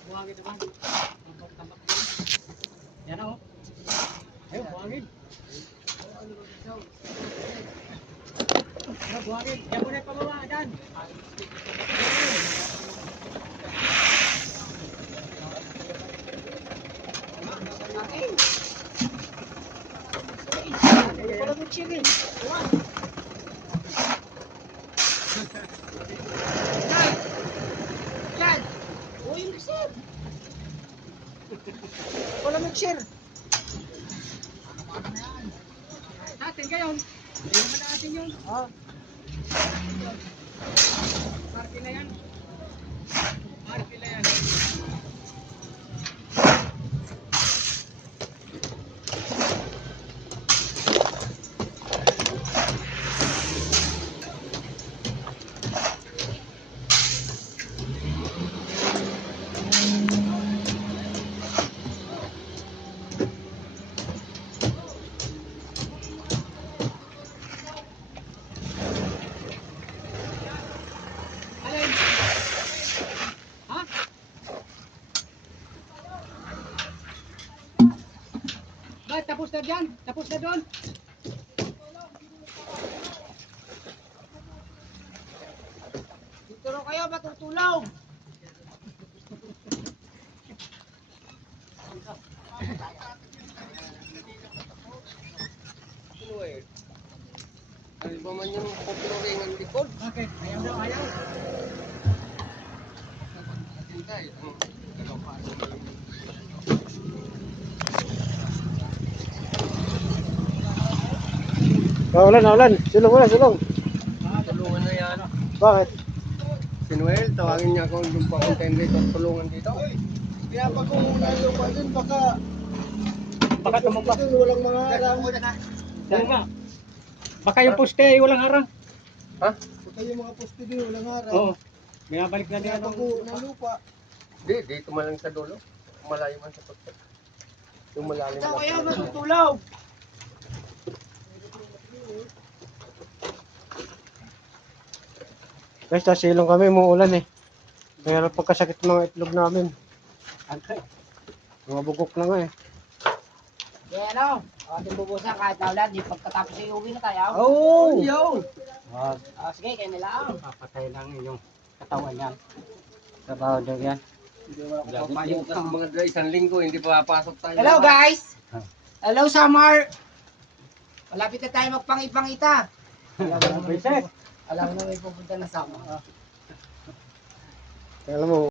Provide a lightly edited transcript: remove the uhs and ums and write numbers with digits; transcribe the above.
buhangin naman. Tambak din. Yan o. Ayun, buhangin. Buhangin. Yan muna yung pababa, Dan. Wala mo chili. Yan! Uy, sir! Wala mag-share. Atin kayo. Hindi naman natin yun. Ah. Party na yan. Party na yan. Alin? Ha? Bakit tapos na dyan? Tapos na doon? Dito rin kayo matutulog. Ano ba man yung populoring ang likod? Bakit? Ayaw daw, ayaw. Hintay. Ulan, ulan. Sulong ulan, sulong. Tulungan na yan. Bakit? Si Noel, tawagin niya kung yung pa-container tulungan dito. Kaya pag umulan yung pa dun, baka Baka tumumpak. dun walang mga alam. Oo nga. Baka yung poste ay walang harang. Ha? Baka yung mga poste dun walang araw. Oo. Binabalik na Kaya nila pag ng lupa. Di, dito man lang sa dulo. Malayo man sa pagkat. Yung malalim Dito kayo lang. matutulog. Guys, silong kami, umuulan eh. Mayroon pagkasakit ng mga itlog namin. Mga bugok na nga eh. Kaya ano, ating bubusan kahit naulan, di pagkatapos ay uwi na tayo. Oh! Yo! Wag. Sige, kayo nila. Papatay lang yung katawan niyan. Trabaho daw yan. Yung mga isang linggo, hindi pa papasok tayo. Hello guys! Hello Summer! Malapit na tayo magpangipangita. Vincent! Alam mo na may pupunta na sama. Alam mo,